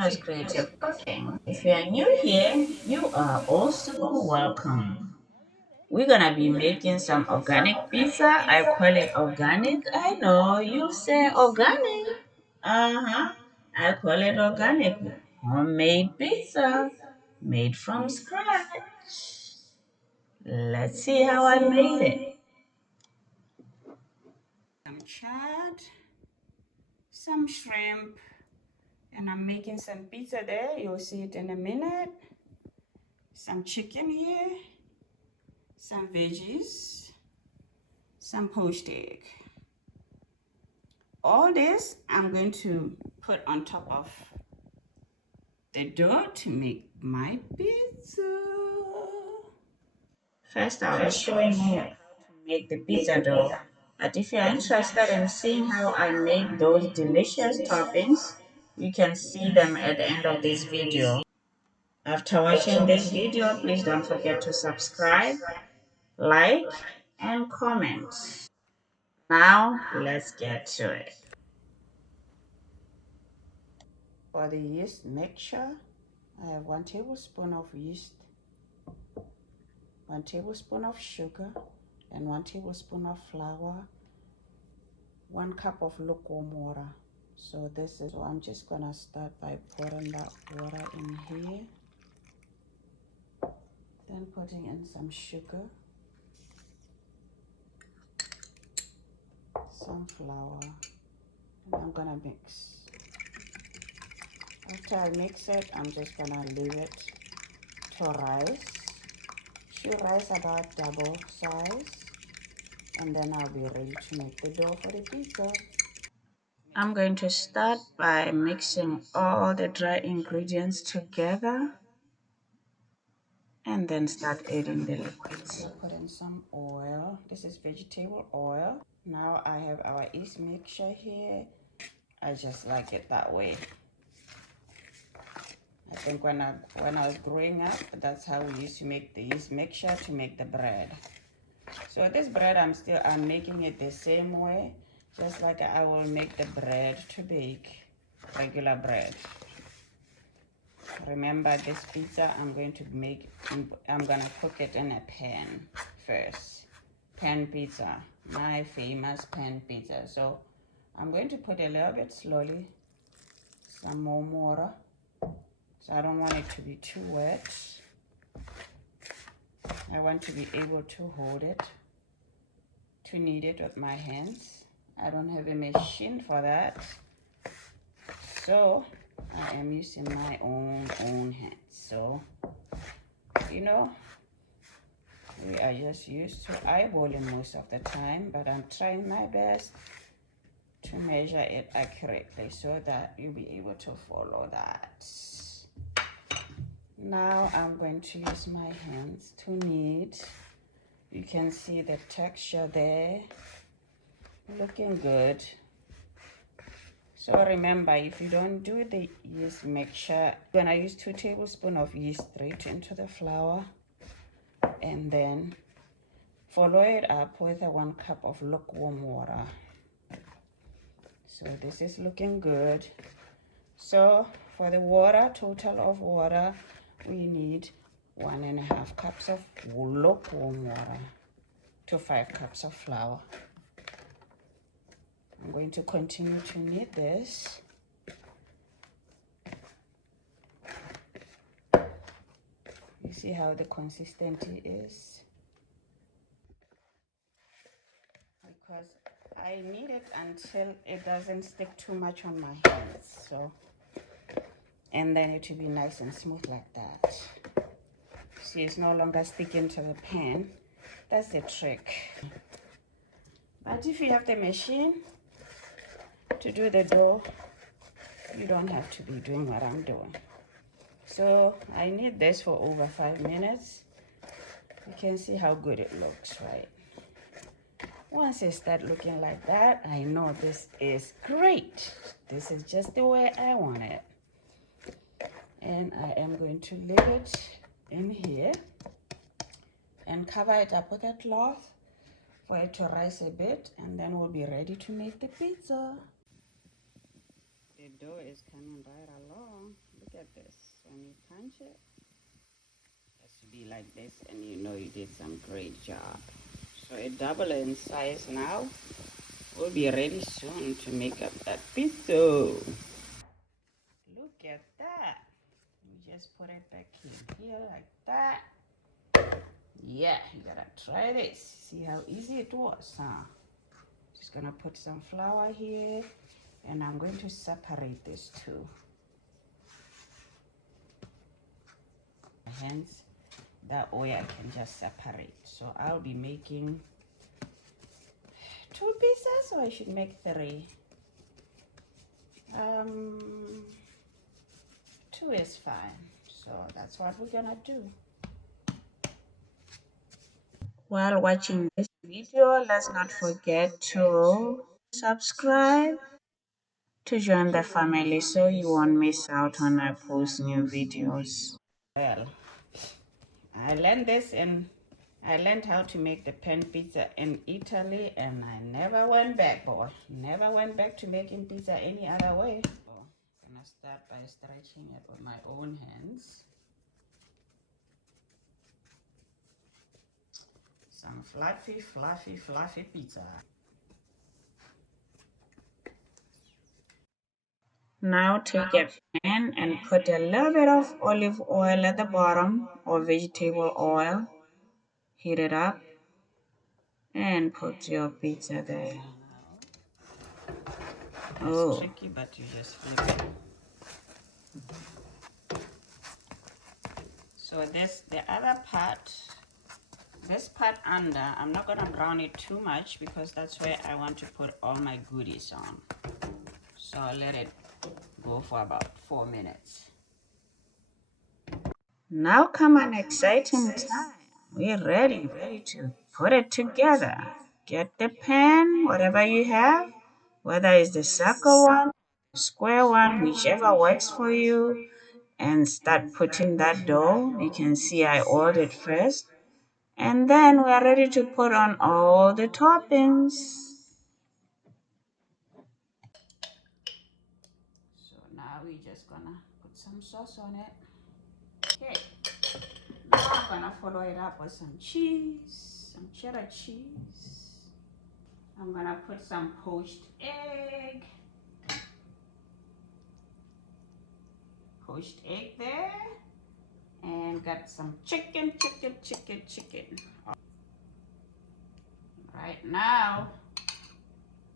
As Creative Cooking. If you are new here, you are also welcome. We're gonna be making some organic pizza. I call it organic. I know you say organic. Uh-huh. I call it organic. Homemade pizza made from scratch. Let's see how I made it. Some chard, some shrimp, and I'm making some pizza there. You'll see it in a minute. Some chicken here, some veggies, some poached egg. All this I'm going to put on top of the dough to make my pizza. First, I'll be showing you how to make the pizza dough. But if you're interested in seeing how I make those delicious toppings, you can see them at the end of this video. After watching this video, please don't forget to subscribe, like, and comment. Now, let's get to it. For the yeast mixture, I have 1 tablespoon of yeast, 1 tablespoon of sugar, and 1 tablespoon of flour, 1 cup of lukewarm water. So I'm just gonna start by pouring that water in here, then putting in some sugar, some flour, and I'm gonna mix. After I mix it, I'm just gonna leave it to rise. Should rise about double size, and then I'll be ready to make the dough for the pizza. I'm going to start by mixing all the dry ingredients together and then start adding the liquids. I'll put in some oil. This is vegetable oil. Now I have our yeast mixture here. I just like it that way. I think when I was growing up, that's how we used to make the yeast mixture to make the bread. So this bread, I'm making it the same way, just like I will make the bread to bake, regular bread. Remember, this pizza I'm going to cook it in a pan first. Pan pizza, my famous pan pizza. So I'm going to put a little bit slowly, some more water. So I don't want it to be too wet. I want to be able to hold it, to knead it with my hands. I don't have a machine for that. So I am using my own hands. So, you know, we are just used to eyeballing most of the time, but I'm trying my best to measure it accurately so that you'll be able to follow that. Now I'm going to use my hands to knead. You can see the texture there, looking good. So remember, if you don't do the yeast mixture, you're gonna use 2 tablespoons of yeast straight into the flour, and then follow it up with 1 cup of lukewarm water. So this is looking good. So for the water, total of water, we need 1.5 cups of lukewarm water to 5 cups of flour. I'm going to continue to knead this. You see how the consistency is? Because I knead it until it doesn't stick too much on my hands. So, and then it will be nice and smooth like that. See, it's no longer sticking to the pan. That's the trick. But if you have the machine to do the dough, you don't have to be doing what I'm doing. So I knead this for over 5 minutes. You can see how good it looks, right? Once it starts looking like that, I know this is great. This is just the way I want it. And I am going to leave it in here and cover it up with a cloth for it to rise a bit, and then we'll be ready to make the pizza. The dough is coming right along. Look at this. When you punch it, it has to be like this, and you know you did some great job. So it doubled in size now. We'll be ready soon to make up that pizza. Look at that. We just put it back in here like that. Yeah, you gotta try this. See how easy it was, huh? Just gonna put some flour here, and I'm going to separate this too. Hence, that way I can just separate. So I'll be making 2 pieces, or I should make 3. 2 is fine. So that's what we're gonna do. While watching this video, let's not forget to subscribe to join the family so you won't miss out when I post new videos. Well, I learned how to make the pan pizza in Italy, and I never went back, boy. Never went back to making pizza any other way. So I'm gonna start by stretching it with my own hands. Some fluffy, fluffy, fluffy pizza. Now take a pan and put a little bit of olive oil at the bottom, or vegetable oil. Heat it up and put your pizza there. It's tricky, but you just flip it. So the other part, this part under, I'm not gonna brown it too much because that's where I want to put all my goodies on. So I'll let it go for about 4 minutes. Now come an exciting time. We're ready to put it together. Get the pan, whatever you have, whether it's the circle one, square one, whichever works for you, and start putting that dough. You can see I oiled it first. And then we are ready to put on all the toppings. So now we're just gonna put some sauce on it. Okay. Now I'm gonna follow it up with some cheese, some cheddar cheese. I'm gonna put some poached egg. Poached egg there. And got some chicken. Right now,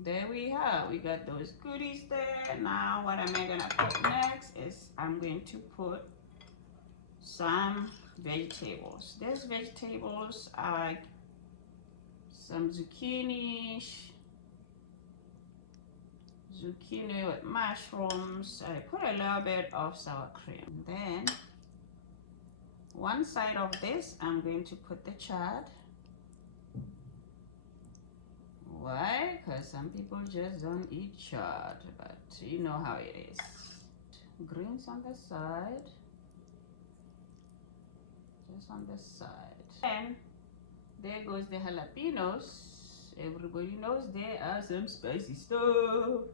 there we have. We got those goodies there. Now what am I gonna put next is I'm going to put some vegetables. These vegetables are some zucchini with mushrooms. I put a little bit of sour cream. Then one side of this I'm going to put the chard. Why? Because some people just don't eat chard, but you know how it is. Greens on the side. Just on the side. And there goes the jalapenos. Everybody knows there are some spicy stuff.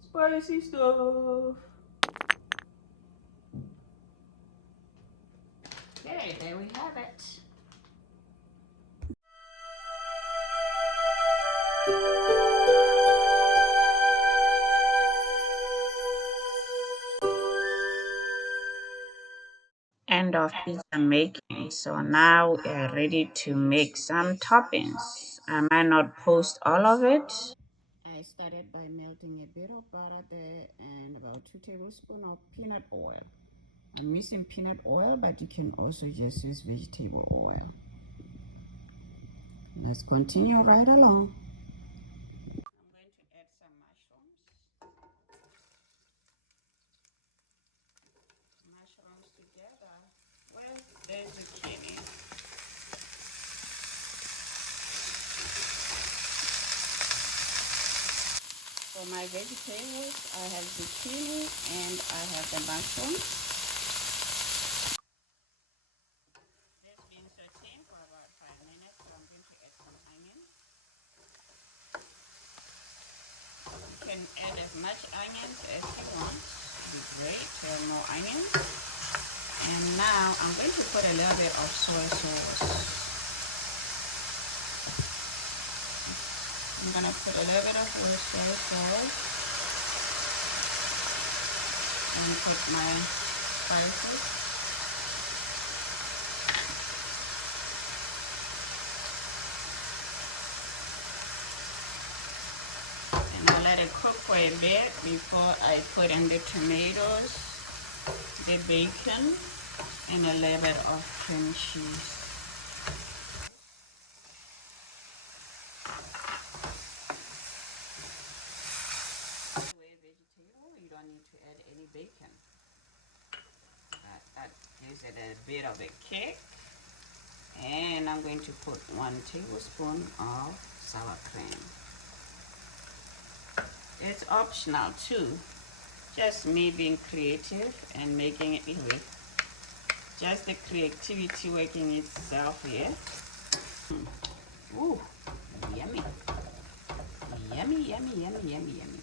Spicy stuff. Okay, there we have it. End of pizza making. So now we are ready to make some toppings. I might not post all of it. I started by melting a bit of butter there and about 2 tablespoons of peanut oil. I'm using peanut oil, but you can also just use vegetable oil. Let's continue right along. I'm going to add some mushrooms. Mushrooms together with the zucchini. For my vegetables, I have zucchini and I have the mushrooms. This been sauteing for about 5 minutes, so I'm going to add some onion. You can add as much onions as you want. be great. No onions. And now I'm going to put a little bit of soy sauce. I'm going to put a little bit of soy sauce and put my spices. Let it cook for a bit before I put in the tomatoes, the bacon, and a little bit of cream cheese. With vegetable, you don't need to add any bacon. That gives it a bit of a kick. And I'm going to put 1 tablespoon of sour cream. It's optional too, just me being creative and making it easy. Just the creativity working itself here. Ooh, yummy. Yummy, yummy, yummy, yummy, yummy.